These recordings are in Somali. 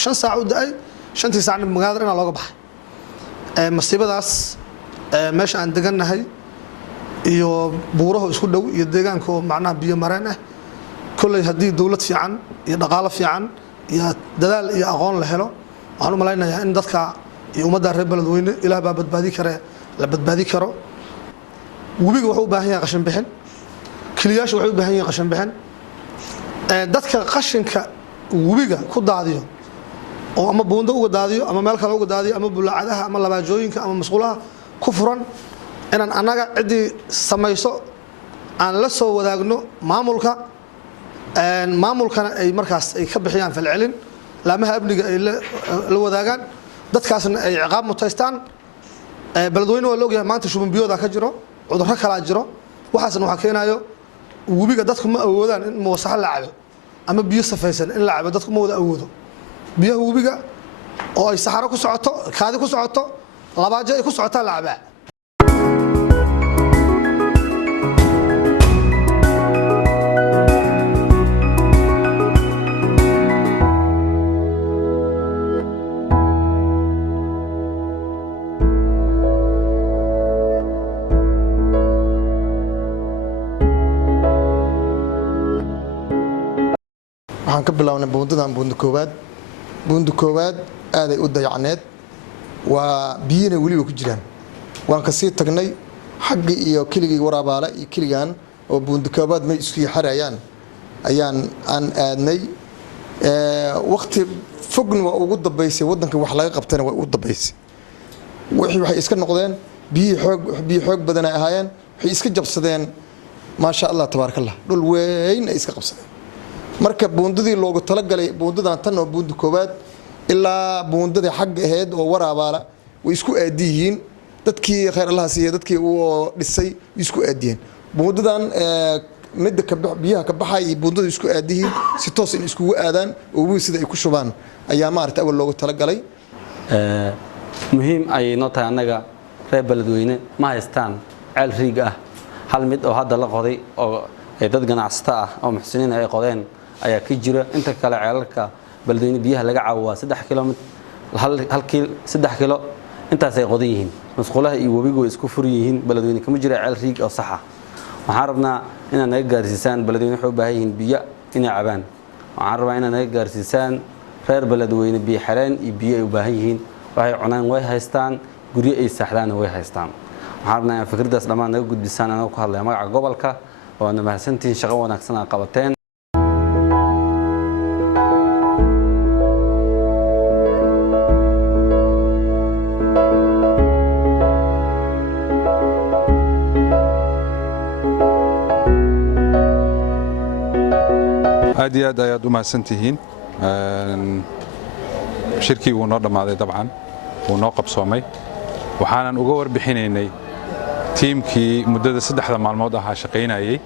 shan saac u da'ay shantii saacna magaalada inaa looga baxay masiibadaas meesha aan degannahay iyo buuraha isku dhow iyo deegaanka oo macnaha biyo mareen ah kulley haddii dawlad fiican iyo dhaqaalo fiican iyo dadaal iyo aqoon la helo waxaan u malaynayaa in dadka iyo ummadda reer beledweyne ilaah baa badbaadi kare la badbaadi karo webiga wuxuu u baahan yahay qashin bixin kiliyaasha waxay u baahan yihiin qashin bixin dadka qashinka webiga ku daadiyo oo ama buundo uga daadiyo ama meel kale uga daadiyo ama bulaacadaha ama labaajooyinka ama masquulaha ku furan inaan annaga ciddii samayso aan la soo wadaagno maamulkana ay markaas ay ka bixiyaan falcelin laamaha amniga ay la wadaagaan dadkaasna ay ciqaab mutaystaan beledweyne waa la ogyahay maanta shuban biyooda ka jiro cudurro kalaa jiro waxaasna waxaa keenayo webiga dadku ma awoodaan in wasakho la cabo ama biyo safaysan in la cabo dadku ma wada awoodo biyaha webiga oo ay saxaro ku socoto kaadi ku socoto labaajo ay ku socotaa la cabaa waxaan ka bilownay buundadan buunda koowaad aaday u dayacneed waa biyina weliba ku jiraan waan ka sii tagnay xagga iyo keligii waraabaale iyo keligan oo buunda koowaad may isku xarayaan aan aadnay waqti fogna waa ugu dambaysay wadanka wax laga qabtana waa ugu dambaysay waxay iska noqdeen biyo xoog badan ay ahaayeen waxay iska jabsadeen maasha Allah tabaarakallah dhul weyn ay iska qabsadeen marka buundadii loogu talagalay buundadan tan oo buunda koowaad ilaa buundada xagga ahayd oo waraabaala way isku aadiyihiin dadkii khayr Allah siiyo dadkii uu dhisay isku aadiyeen buundadan midda ka biyaha ka baxay buundada isku aadiyihiin si toos in isku aadaan oo sida ay ku shubaan ayaa maarta awal loogu talagalay muhiim ay noo tahay anaga reer beledweyne ma haystaan ceel riig ah hal mid oo hadda la qoday oo dad ganacsato ah oo muxsiniin ay qodeen ayaa ka jira inta kale ceelalka beledweyne biyaha laga caawaa 3 kilomitir halkii 3 kilo intaas ay qodan yihiin masquulaha iyo webigu way isku furan yihiin beledweyne kama jira ceel riig oo sax ah waxaan rabnaa inaan naga gaarsiisaan beledweyne wuxuu u baahan yihiin biyo inay cabaan waxaan rabaa inaan naga gaarsiisaan reer beledweyne biyo xireen iyo biyo ay u baahan yihiin waxay cunaan way haystaan guryo ay saxdaan way haystaan waxaan rabnaa in fikradaas dhammaan naga gudbisaan anoo ku hadlaya magaca gobolka oo mahadsantiin shaqo wanaagsan aad qabateen aad iyo aad ayaad u mahadsantihiin shirkii wuu noo dhammaaday dabcan wuu noo qabsoomay waxaanan uga warbixinaynay tiimkii muddada 3 maalmood ahaa shaqaynayay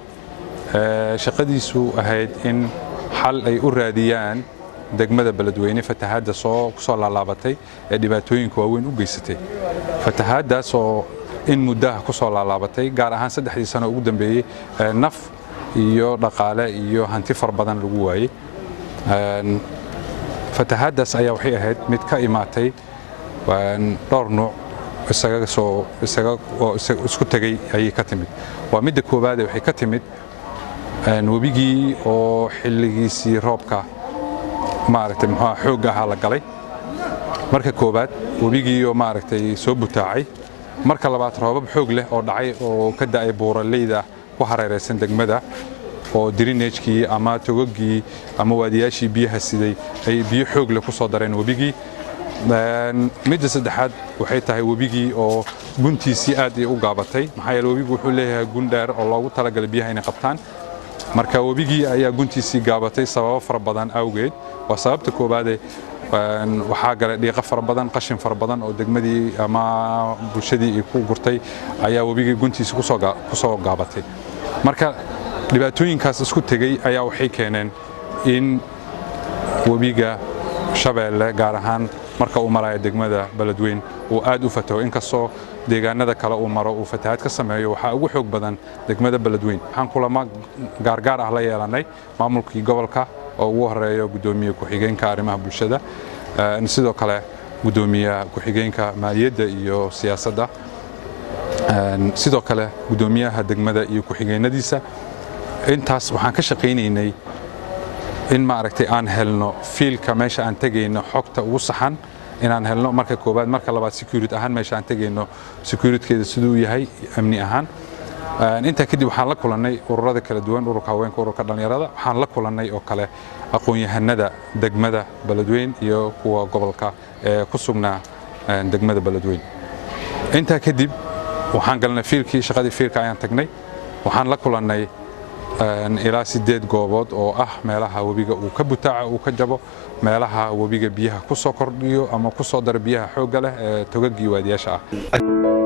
shaqadiisu ahayd in xal ay u raadiyaan degmada beledweyne fatahaadda ku soo laalaabatay ee dhibaatooyinka waaweyn u geysatay fatahaaddaas oo in muddaha ku soo laalaabatay gaar ahaan 3 sano ugu dambeeyay naf iyo dhaqaale iyo hanti far badan lagu waayay fatahaaddaas ayaa waxay ahayd mid ka imaatay dhowr nooc isku tagay ayay ka timid waa midda koowaad waxay ka timid webigii oo xilligiisii roobka maaragtay xoog ahaa la galay marka koowaad webigii oo maaragtay soo butaacay marka labaad roobab xoog leh oo dhacay oo ka da'ay buuraleyda ku hareeraysan degmada oo drainage-kii ama togagii ama waadiyaashii biyaha siday ay biyo xoog leh ku soo dareen webigii midda saddexaad waxay tahay webigii oo guntiisii aad u gaabatay maxaa yeelay webigu wuxuu leeyahay gun dheer oo loogu talagalay biyaha inay qabtaan marka webigii ayaa guntiisii gaabatay sababo fara badan awgeed waa sababta koowaad waxaa galay dhiiqo fara badan qashin fara badan oo degmadii ama bulshadii ay ku gurtay ayaa webigii guntiisii ku soo gaabatay marka dhibaatooyinkaas isku tegay ayaa waxay keeneen in webiga shabeelle gaar ahaan marka uu marayo degmada beledweyne uu aad u fataho inkastoo deegaanada kale uu maro uu fatahaad ka sameeyo waxaa ugu xoog badan degmada beledweyne waxaan kulamo gaargaar ah la yeelanay maamulkii gobolka oo ugu horeeyo gudoomiye ku-xigeenka arrimaha bulshada sidoo kale gudoomiyaha ku-xigeenka maaliyadda iyo siyaasadda sidoo kale gudoomiyaha degmada iyo ku-xigeenadiisa intaas waxaan ka shaqaynaynay in maaragtay aan helno fiilka meesha aan tegayno xogta ugu saxan inaan helno marka koobaad marka labaad security ahaan meesha aan tegayno securitykeeda siduu yahay amni ahaan intaa kadib waxaan la kulannay ururada kala duwan ururka haweenka ururka dhalinyarada waxaan la kulannay oo kale aqoon-yahanada degmada Beledweyne iyo kuwa gobolka ee ku sugnaa degmada Beledweyne intaa kadib waxaan galnay fiilkii shaqadii fiilka ayaan tagnay waxaan la kulannay ilaa 8 goobood oo ah meelaha webiga uu ka butaaca uu ka jabo meelaha webiga biyaha ku soo kordhiyo ama ku soo dara biyaha xoogga leh ee togagii waadiyaasha ah